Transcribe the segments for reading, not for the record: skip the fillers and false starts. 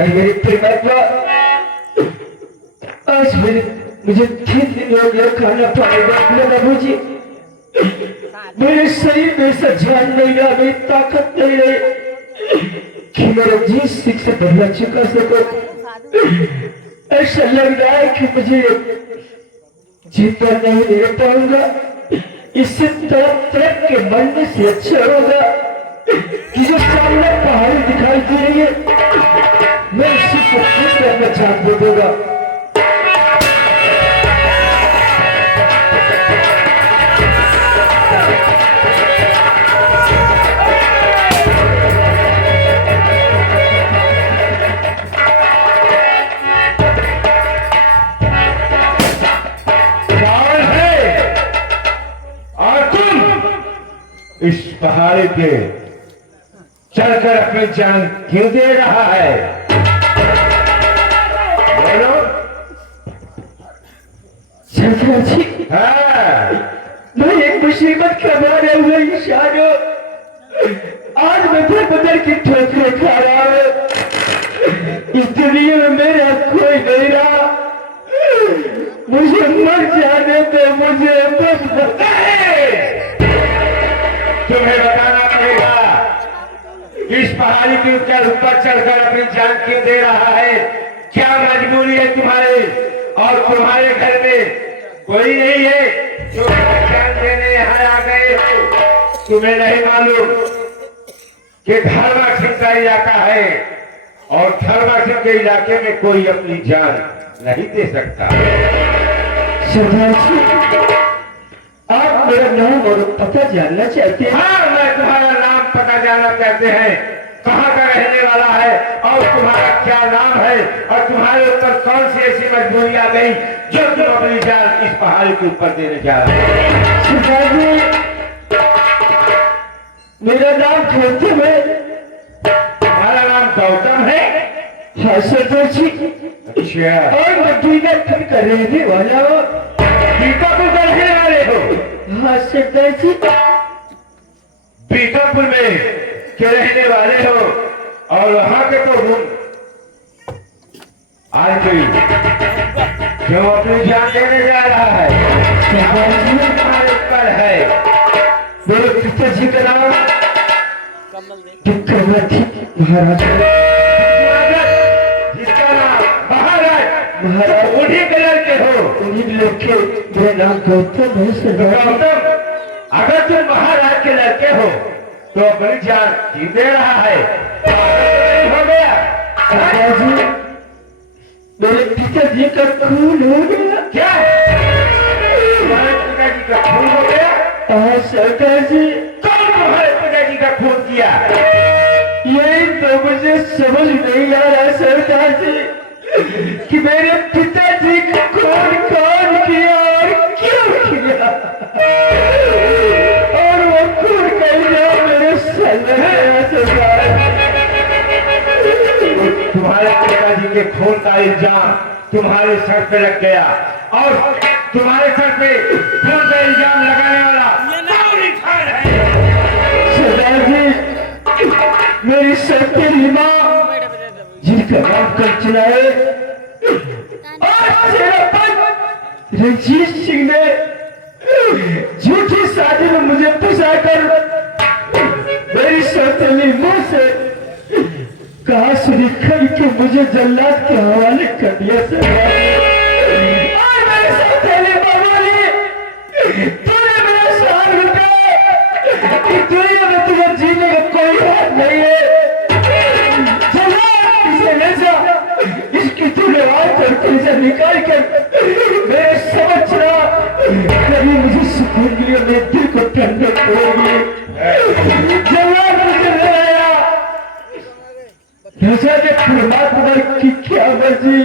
मेरे परमात्मा, आज मुझे 3 दिन हो गया खाना पड़ेगा बाबूजी। मेरे शरीर में ऐसा जान नहीं रहा, मेरी ताकत नहीं रही कि मेरा जी सिख से बदला चुका सको। ऐसा लग रहा है कि मुझे जीता नहीं रह पाऊंगा। इससे तरफ के मरने से अच्छा होगा कि जो सामने पहाड़ी दिखाई दे रही है, मैं इसी को खुद करना चाह दूंगा। इस पहाड़ी पे चढ़कर अपनी जान क्यों दे रहा है? बोलो। सरदार जी, हाँ, मैं एक मुसीबत का मारे हुए इंसान हूँ। आज मैं बदल की ठोकरें खा रहा हूँ। इस दुनिया में मेरा कोई नहीं रहा। मुझे मर जाने दो, मुझे बस तुम्हें बताना पड़ेगा इस पहाड़ी के ऊपर चढ़कर अपनी जान क्यों दे रहा है। क्या मजबूरी है तुम्हारी? और तुम्हारे घर में कोई नहीं है जो जान देने यहाँ आ गए हो? तुम्हें नहीं मालूम कि धर्मा सिंह का इलाका है और धर्मा सिंह के इलाके में कोई अपनी जान नहीं दे सकता। सरदार जी, आप मेरा नाम और पता जानना चाहते हैं? हाँ, मैं तुम्हारा नाम पता जानना चाहते हैं। कहाँ का रहने वाला है और तुम्हारा क्या नाम है और तुम्हारे ऊपर कौन सी ऐसी मजबूरी आ गई जो तुम अपनी जान इस पहाड़ी के ऊपर देने जा रहे हो? सरदार जी, मेरा नाम गौतम है। तुम्हारा नाम गौतम है? हाँ सरदार जी। अच्छा, और मैं बीकापुर का रहने वाला हूँ। बीकापुर का रहने वाले हो? हाँ सरदार जी। बीकापुर में के रहने वाले हो और वहां के तो हम आज कोई क्यों अपनी जान देने जा रहा है? तुम्हारे ऊपर है। मेरे पिताजी का नाम चक्रवर्ती महाराज। जिसका नाम महाराज, महाराज उन्हीं के लड़के हो? उन्हीं लोग के मेरा नाम गौतम है सरदार जी। गौतम, अगर तुम महाराज के लड़के हो तो अपनी जान क्यों दे रहा है? हो गया सरदार जी, मेरे पिताजी का खून हो गया। क्या? तुम्हारे पिताजी का खून हो गया? हाँ सरदार जी। कौन तुम्हारे पिताजी का खून किया? यही तो मुझे समझ नहीं आ रहा सरदार जी कि मेरे पिताजी का खून कौन किया और क्यों किया। और वो खून का इल्जाम मेरे सर में गया सरदार। तुम्हारे पिताजी के खून का इल्जाम तुम्हारे सर पे लग गया और तुम्हारे सर पे खून का इल्जाम लगाने वाला कौन इंसान है? सरदार जी, मेरी सौतेली माँ जिनका नाम कंचना है, और सेनापति रंजीत सिंह ने झूठी शादी में मुझे फंसाकर मेरी सौतेली माँ से कहा सुनी कि मुझे जल्लाद के हवाले कर दिया सरदार। और मेरी सौतेली माँ बोली, तूने मेरा सहार लुटा कि दुनिया में तुझे जीने का कोई हक नहीं है। इसकी तूने आज और से निकाल कर मेरे समझ रहा कभी मुझे सुकून मिले, मेरे दिल को ठंडक होगी। जवाब मुझे ले आया राजा ने परमात्मा की क्या मर्जी।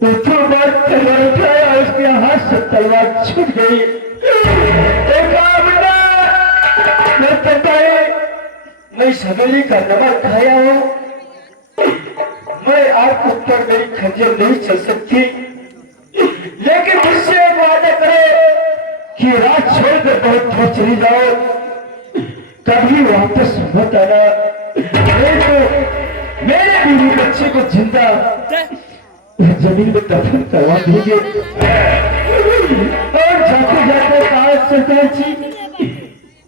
तो बात तलवार उठाया, उसके हाथ से तलवार छूट गई। मैं सवेली का नमक खाया हूँ, मैं आपके ऊपर मेरी खंजर नहीं चल सकती, लेकिन मुझसे एक वादा करे कि रात छोड़कर बहुत दूर चली जाओ, कभी वापस मत आना, नहीं तो मेरे बीवी बच्चे को जिंदा जमीन में दफन करवा देंगे। और जाते जाते कहा सरदार जी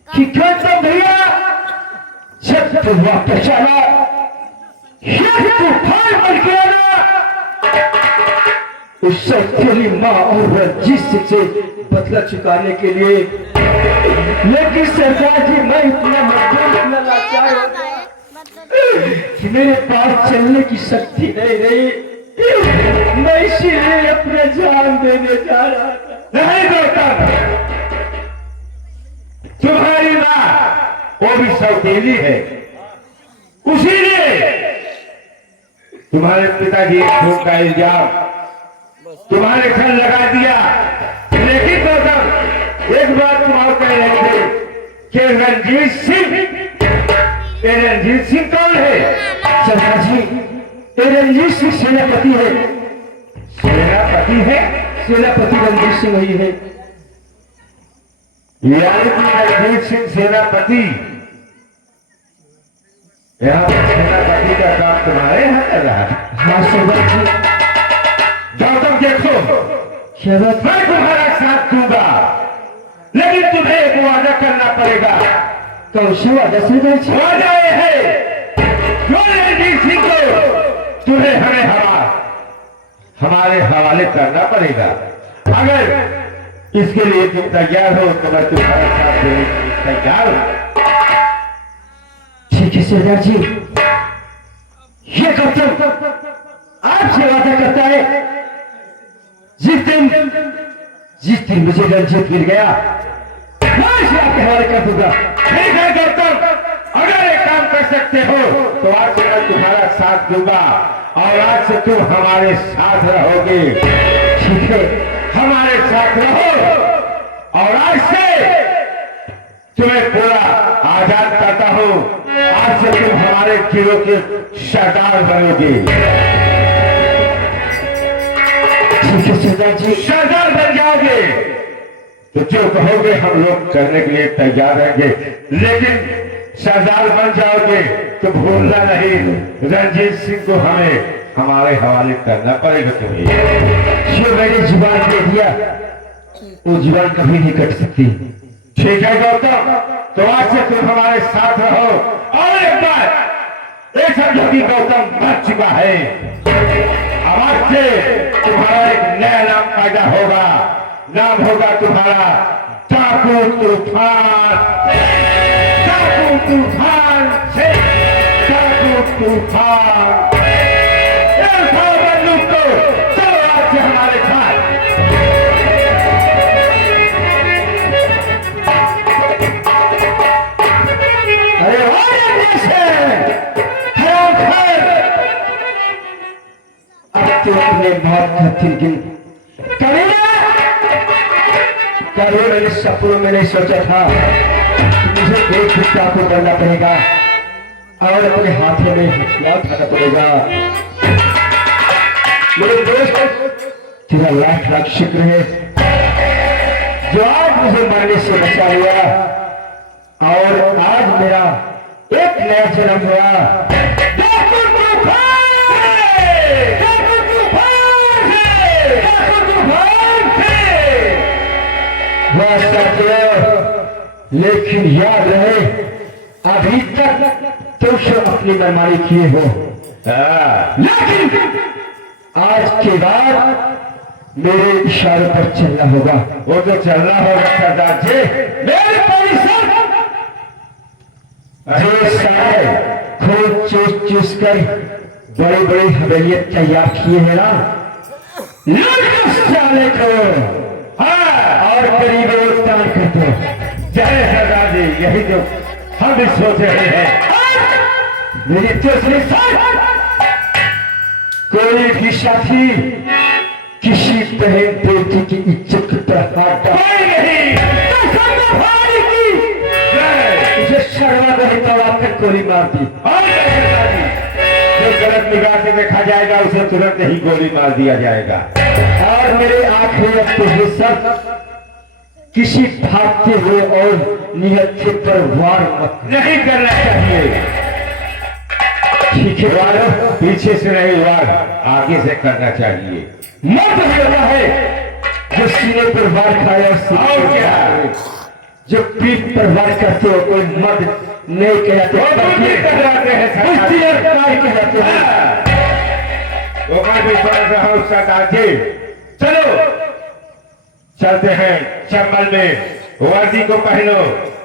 कि क्यों तो भैया जब तो वापस आना तूफान बन के आना, उससे तेरी माँ और रंजीत से बदला चुकाने के लिए। लेकिन सरदार जी मैं इतना मजबूर, इतना लाचार हो गया कि मेरे पास चलने की शक्ति नहीं रही। मैं इसीलिए अपने जान देने जा रहा था। नहीं गौतम, तुम्हारी माँ वो भी सौतेली है, उसीलिए तुम्हारे पिताजी खून का इल्जाम तुम्हारे घर लगा दिया। लेकिन गौतम एक बात तुम और कह रहे थे कि रणजीत सिंह कौन है? सरदार जी रणजीत सिंह सेनापति है। सेनापति है? सेनापति रणजीत सिंह वही है। यानी कि रणजीत सिंह सेनापति, यहाँ सेनापति का काम तुम्हारे यहाँ कर रहा है? हाँ सरदार जी। गौतम देखो, मैं तुम्हारा साथ दूंगा, लेकिन तुम्हें एक वादा करना पड़ेगा। कौन सा वादा सरदार जी? वादा ये है रणजीत सिंह को तुम्हें हमारे हवाले करना पड़ेगा। अगर इसके लिए तुम तैयार हो तो मैं तुम्हारा साथ देने के लिए तैयार हूं। ठीक है सरदार जी। ये गौतम आपसे वादा करता है जिस दिन मुझे रंजीत मिल गया मैं इसे आपके हवाले कर दूंगा। ठीक है गौतम, अगर एक काम कर सकते हो तो आज से मैं तुम्हारा साथ दूंगा और आज से तुम हमारे साथ रहोगे। ठीक है, हमारे साथ रहो और आज से तुम्हें पूरा आजाद करता हूं। आज से तुम हमारे गिरोह के सरदार बनोगे। ठीक है सरदार जी। सरदार बन जाओगे तो जो कहोगे हम लोग करने के लिए तैयार रहेंगे, लेकिन सरदार बन जाओगे तो भूलना नहीं रणजीत सिंह को हमें हमारे हवाले करना पड़ेगा तुम्हें। जो मैंने जुबान दे दिया वो जुबान कभी नहीं कट सकती। ठीक है गौतम, तो आज से तुम हमारे साथ रहो। और एक बात एक समझो कि गौतम मर चुका है, अब आज से तुम्हारा एक नया नाम पैदा होगा। नाम होगा तुम्हारा डाकू तूफान। डाकू तूफान से डाकू तूफान को चलो आज से हमारे साथ। अरे अब तो अपने मौत का थिंकिंग कभी मैंने सपनों में नहीं सोचा था कि मुझे देख पिता को करना पड़ेगा और अपने हाथों में हथियार उठाना पड़ेगा। मेरे दोस्त तेरा लाख लाख शुक्र है जो आज मुझे मरने से बचा लिया और आज मेरा एक नया जन्म हुआ। लेकिन याद रहे अभी तक तुम सब अपनी मनमानी किए हो, लेकिन आज के बाद मेरे इशारों पर चलना होगा। वो तो चलना होगा सरदार जी। मेरे परिसर जो सारे खून चूस चूस कर बड़ी बड़ी हवेलियां तैयार किए हैं ना, साले को और करीब दान कर दो। जय सरदार जी, यही जो हम भी सोच रहे हैं। मेरी दूसरी साथ कोई भी साथी किसी बहन बेटी की इज्जत पर हाथ नहीं, मुझे शर्मा नहीं कर गोली मार दी। और जो गलत निगाह से देखा जाएगा उसे तुरंत ही गोली मार दिया जाएगा। और मेरे आखिरी अपने सब किसी भागते हुए और निहत्थे पर वार मत नहीं करना चाहिए। ठीक है। वार पीछे से नहीं, वार आगे से करना चाहिए। मर्द होता है जो सीने पर वार खाए और सीने और पर क्या? वार करे। जो पीठ पर वार करते हो कोई मर्द नहीं कहते, वो भी कहलाते हैं सरदार। कुश्ती और कार कहलाते हैं। वो मैं भी थोड़ा सा हूँ सरदार जी। चलो चलते हैं चंबल में, वर्दी को पहनो।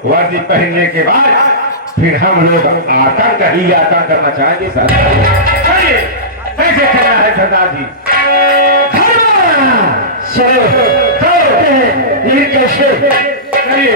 वर्दी पहनने के बाद फिर हम लोग आतंक ही आतंक करना चाहेंगे सरदार। चलिए कैसे करना है सरदार जी? चलो, ये कैसे? चलिए